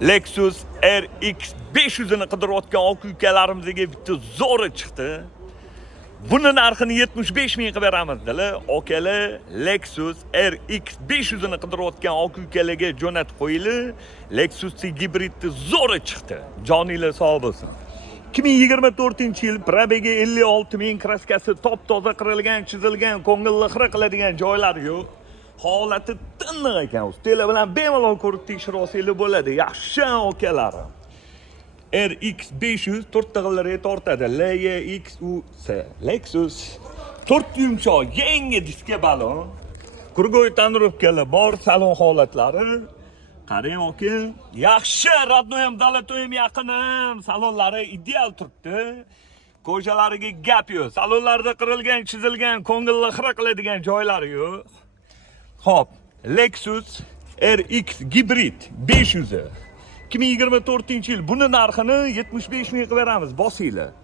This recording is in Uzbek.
Lexus RX 500 ni qidirayotgan aka ukalarimizga bitta zo'ri chiqdi. Buni narxini 75 ming qilib beramizlar. Okalar Lexus RX 500 ni qidirayotgan aka ukalarga jo'natib qo'yinglar. Lexus gibridni zo'ri chiqdi. Joninglar sog' bo'lsin. 2024-yil probegi 56 ming, kraskasi top-toza qirilgan, chizilgan, ko'ngilni xira qiladigan joylari yo'q. Holati tiniq ekan. Ustelar bilan bemalol ko'rib tekshirib olsanglar bo'ladi. Yaxshi okalarim. RX 500 4 g'illarga tortadi. LYXUS Lexus 4 yumshoq yangi diska balon. Kurgoy tonirovkalar bor, salon holatlari. Qarang aka, yaxshi radnoyam dalatoyam yaqinim, salonlari ideal turibdi. Ko'jalariga gap yo'q. Salonlarda qirilgan, chizilgan, ko'ngilni xira qiladigan joylari yo'q. Xo'p, Lexus RX Hybrid 500 2024-yil buni narxini 75 ming qilib beramiz, bosinglar.